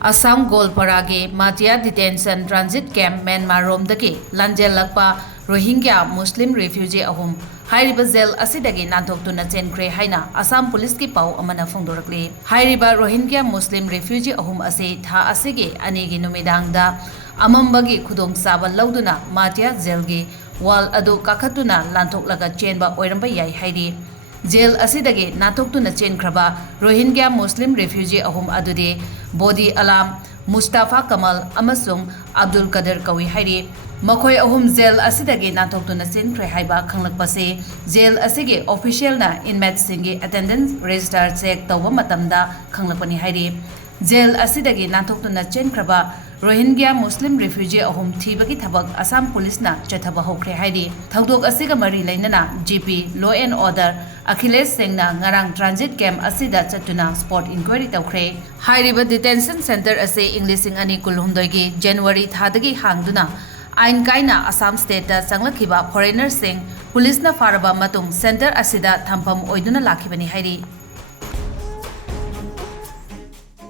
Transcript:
Assam Golparage Matia Detention Transit Camp Myanmar Romdagi Lanjel Lakpa Rohingya Muslim Refugee Ahum Hairiba Zel Asidagi Nathoktuna Chenkhre Haina Assam Police ki pau amana phongdorakli Hairiba Rohingya Muslim Refugee Ahum ase tha asege anigi numidangda amambagi khudong saba lauduna Matia Zelgi wal adu kakhatuna lanthoklaga chenba oiramba yai hairi Jail asidagi Nathoktuna Chenkhre Rohingya Muslim Refugee Ahum adude Bodi Alam Mustafa Kamal amasung Abdul Kadir Kawi hairi Makoi ahum jail asidagi Nathoktuna Chenkhre haiba khanglakpase jail asige official na inmate singi attendance register check tawba matamda khanglakpani hairi jail asidagi Nathoktuna Chenkhre Rohingya Muslim Refugee ahum thibagi thabak Assam Police na chathaba hokre hairi thaudok asiga mari lainana GP Law and Order Akhilesh Sengna ngarang transit camp asida chatuna spot inquiry tawkhre hairiba detention center ase Englishing ani kulhumdoigi January thadagi hangduna Ain kaina Assam state da sanglakhiba foreigners sing police na faraba matung center asida thampam oiduna lakhibani hairi